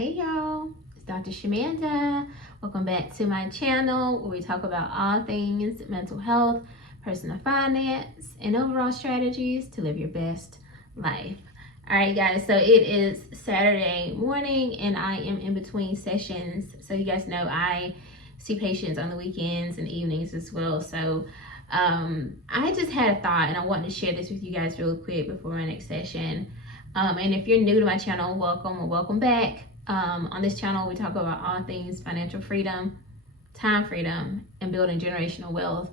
Hey y'all, it's Dr. Shamanda. Welcome back to my channel where we talk about all things mental health, personal finance, and overall strategies to live your best life. All right, guys, so it is Saturday morning and I am in between sessions. So you guys know I see patients on the weekends and evenings as well. So I just had a thought and I wanted to share this with you guys real quick before my next session. And if you're new to my channel, welcome or welcome back. On this channel, we talk about all things financial freedom, time freedom, and building generational wealth.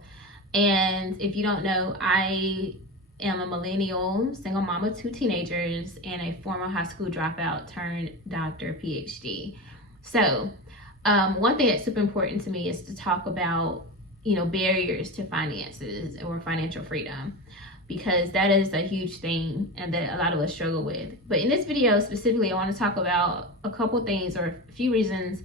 And if you don't know, I am a millennial, single mom of 2 teenagers, and a former high school dropout turned doctor, PhD. So one thing that's super important to me is to talk about, barriers to finances or financial freedom, because that is a huge thing and that a lot of us struggle with. But in this video specifically, I want to talk about a couple things or a few reasons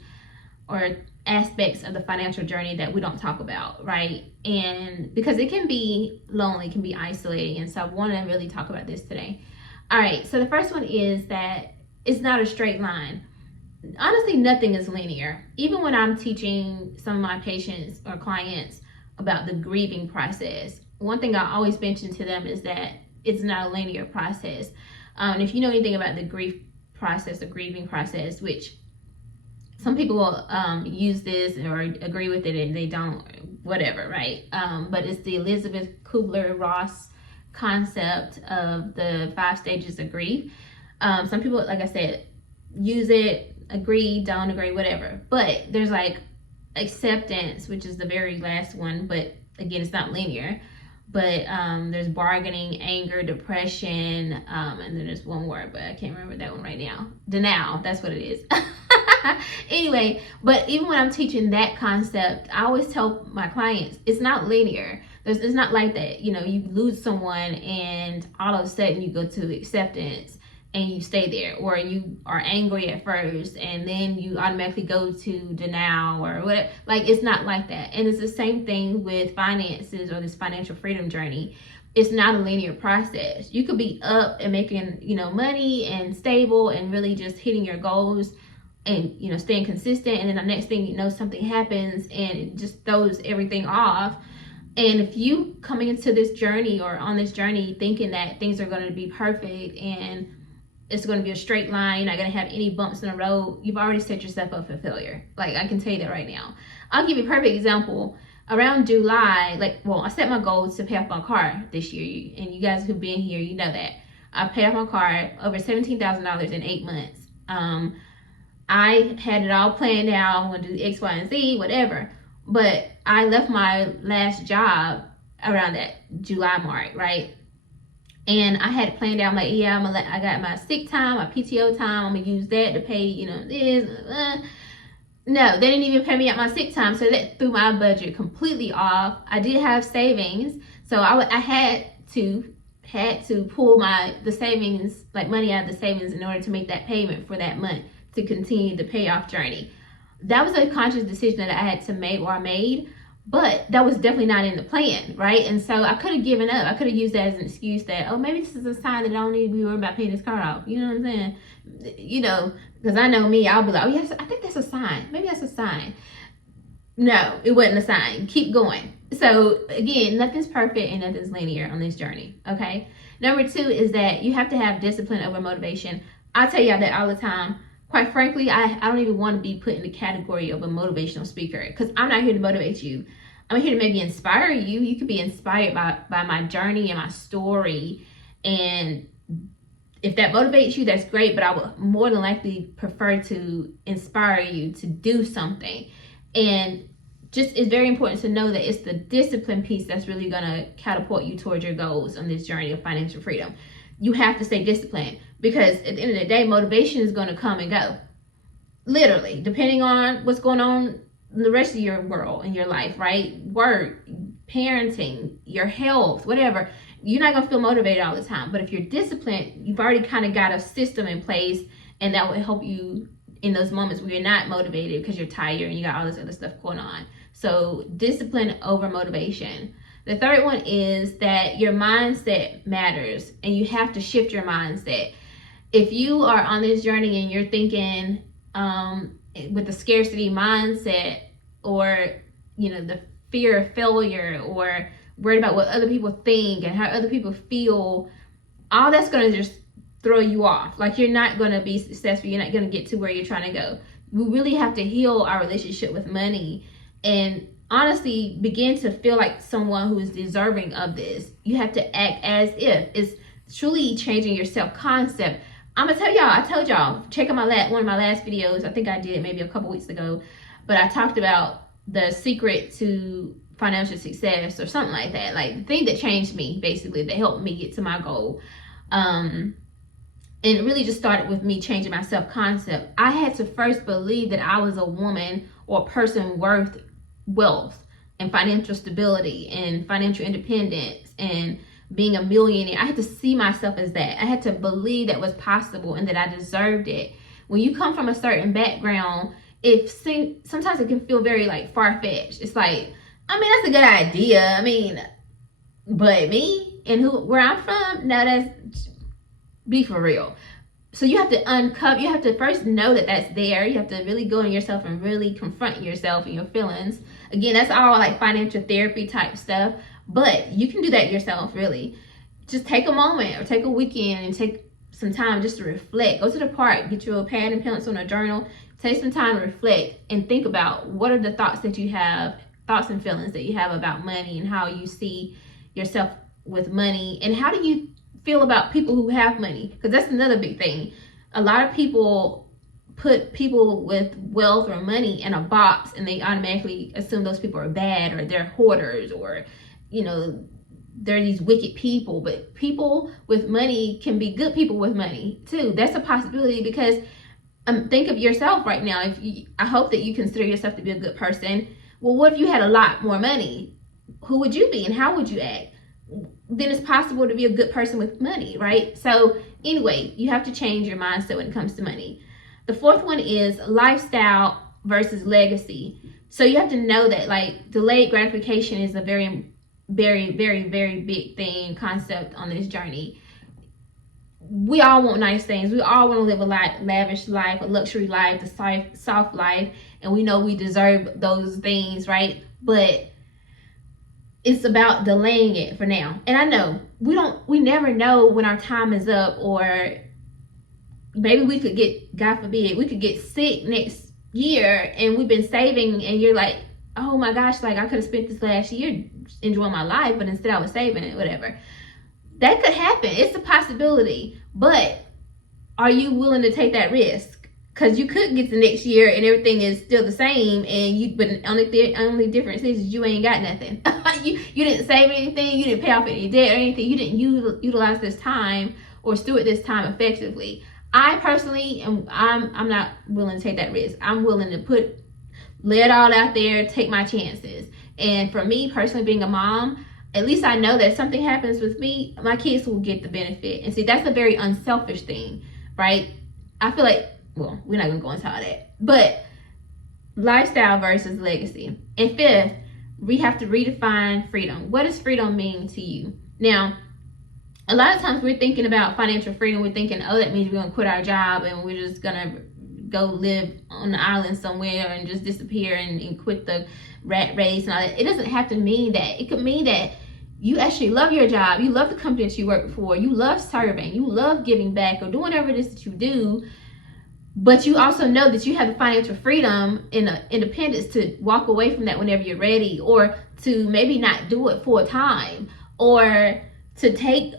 or aspects of the financial journey that we don't talk about, right? And because it can be lonely, it can be isolating. And so I want to really talk about this today. All right, so the first one is that it's not a straight line. Honestly, nothing is linear. Even when I'm teaching some of my patients or clients about the grieving process, one thing I always mention to them is that it's not a linear process. And if you know anything about the grief process, the grieving process, which some people will use this or agree with it and they don't, whatever, right? But it's the Elizabeth Kubler-Ross concept of the 5 stages of grief. Some people, like I said, use it, agree, don't agree, whatever. But there's like acceptance, which is the very last one, but again, it's not linear. But there's bargaining, anger, depression, and then there's one word, but I can't remember that one right now. Denial, that's what it is. Anyway, but even when I'm teaching that concept, I always tell my clients, it's not linear. It's not like that, you lose someone and all of a sudden you go to acceptance and you stay there, or you are angry at first and then you automatically go to denial or whatever. Like, it's not like that. And it's the same thing with finances or this financial freedom journey. It's not a linear process. You could be up and making, money and stable and really just hitting your goals and, staying consistent. And then the next thing you know, something happens and it just throws everything off. And if you coming into this journey or on this journey thinking that things are going to be perfect and it's going to be a straight line, you're not going to have any bumps in the road, you've already set yourself up for failure. Like, I can tell you that right now. I'll give you a perfect example. Around July, I set my goals to pay off my car this year. And you guys who've been here, you know that. I paid off my car over $17,000 in 8 months. I had it all planned out. I'm going to do X, Y, and Z, whatever. But I left my last job around that July mark, right? And I had planned out, I got my sick time, my PTO time. I'm gonna use that to pay, this. No, they didn't even pay me out my sick time, so that threw my budget completely off. I did have savings, so I had to pull the savings, like money out of the savings, in order to make that payment for that month to continue the payoff journey. That was a conscious decision that I had to make, or I made. But that was definitely not in the plan, right? And so I could have given up. I could have used that as an excuse that, oh, maybe this is a sign that I don't need to be worried about paying this car off. You know what I'm saying? Because I know me, I'll be like, oh, yes, I think that's a sign. Maybe that's a sign. No, it wasn't a sign. Keep going. So again, nothing's perfect and nothing's linear on this journey, okay? Number 2 is that you have to have discipline over motivation. I tell y'all that all the time. Quite frankly, I don't even want to be put in the category of a motivational speaker, because I'm not here to motivate you. I'm here to maybe inspire you. You could be inspired by my journey and my story. And if that motivates you, that's great. But I would more than likely prefer to inspire you to do something. And just it's very important to know that it's the discipline piece that's really going to catapult you towards your goals on this journey of financial freedom. You have to stay disciplined, because at the end of the day, motivation is going to come and go. Literally, depending on what's going on in the rest of your world and your life, right? Work, parenting, your health, whatever. You're not going to feel motivated all the time. But if you're disciplined, you've already kind of got a system in place, and that will help you in those moments where you're not motivated because you're tired and you got all this other stuff going on. So discipline over motivation. The third one is that your mindset matters, and you have to shift your mindset. If you are on this journey and you're thinking, with the scarcity mindset, or the fear of failure, or worried about what other people think and how other people feel, all that's going to just throw you off. Like, you're not going to be successful. You're not going to get to where you're trying to go. We really have to heal our relationship with money and honestly begin to feel like someone who is deserving of this. You have to act as if. It's truly changing your self-concept. I'm gonna tell y'all, I told y'all, check out one of my last videos. I think I did maybe a couple weeks ago, but I talked about the secret to financial success or something like that. Like, the thing that changed me, basically, that helped me get to my goal. And it really just started with me changing my self-concept. I had to first believe that I was a woman or a person worth wealth and financial stability and financial independence and being a millionaire. I had to see myself as that. I had to believe that was possible and that I deserved it. When you come from a certain background, sometimes it can feel very like far-fetched. It's like, I mean, that's a good idea. I mean, but me and where I'm from, now that's, be for real. So you have to you have to first know that that's there. You have to really go in yourself and really confront yourself and your feelings. Again, that's all like financial therapy type stuff, but you can do that yourself, really. Just take a moment or take a weekend and take some time just to reflect. Go to the park, get you a pad and pencil and a journal, take some time to reflect and think about what are the thoughts that you have, thoughts and feelings that you have about money and how you see yourself with money, and how do you feel about people who have money, because that's another big thing. A lot of people put people with wealth or money in a box and they automatically assume those people are bad or they're hoarders or they're these wicked people. But people with money can be good people with money too. That's a possibility, because think of yourself right now. I hope that you consider yourself to be a good person. Well, what if you had a lot more money? Who would you be and how would you act? Then it's possible to be a good person with money, right? So anyway, you have to change your mindset when it comes to money. The fourth one is lifestyle versus legacy. So you have to know that, like, delayed gratification is a very, very, very, very big concept on this journey. We all want nice things. We all want to live a lavish life, a luxury life, a soft life, and we know we deserve those things, right? But it's about delaying it for now. And I know we never know when our time is up, or maybe we could get, God forbid, we could get sick next year and we've been saving and you're like, oh my gosh, like I could have spent this last year enjoying my life, but instead I was saving it, whatever. That could happen. It's a possibility. But are you willing to take that risk? Because you could get to next year and everything is still the same, but only difference is you ain't got nothing. you didn't save anything, you didn't pay off any debt or anything, you didn't utilize this time or steward this time effectively. I personally I'm not willing to take that risk. I'm willing to lay it all out there, take my chances. And for me personally, being a mom, at least I know that if something happens with me, my kids will get the benefit. And see, that's a very unselfish thing, right? I feel like, well, we're not gonna go into all that, but lifestyle versus legacy. And fifth, we have to redefine freedom. What does freedom mean to you? Now, a lot of times we're thinking about financial freedom. We're thinking, oh, that means we're gonna quit our job and we're just gonna go live on the island somewhere and just disappear and quit the rat race and all that. It doesn't have to mean that. It could mean that you actually love your job, you love the company that you work for, you love serving, you love giving back or doing whatever it is that you do, but you also know that you have the financial freedom and independence to walk away from that whenever you're ready, or to maybe not do it full time, or to take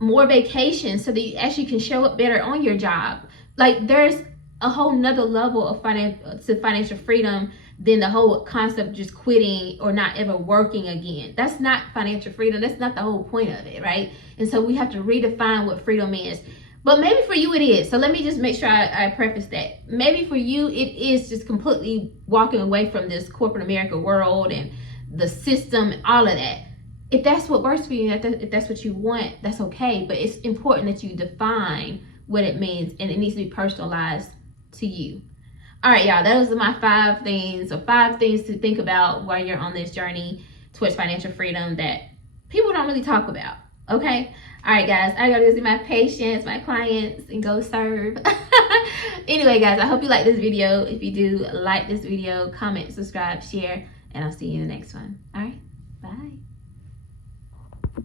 more vacations so that you actually can show up better on your job. Like, there's a whole nother level of financial freedom than the whole concept of just quitting or not ever working again. That's not financial freedom. That's not the whole point of it, right? And so we have to redefine what freedom is. But maybe for you it is. So let me just make sure I preface that. Maybe for you it is just completely walking away from this corporate America world and the system and all of that. If that's what works for you, if that's what you want, that's okay. But it's important that you define what it means, and it needs to be personalized to you. All right, y'all, those are my 5 things to think about while you're on this journey towards financial freedom that people don't really talk about, okay? All right, guys, I gotta go see my patients, my clients, and go serve. Anyway, guys, I hope you like this video. If you do, like this video, comment, subscribe, share, and I'll see you in the next one. All right.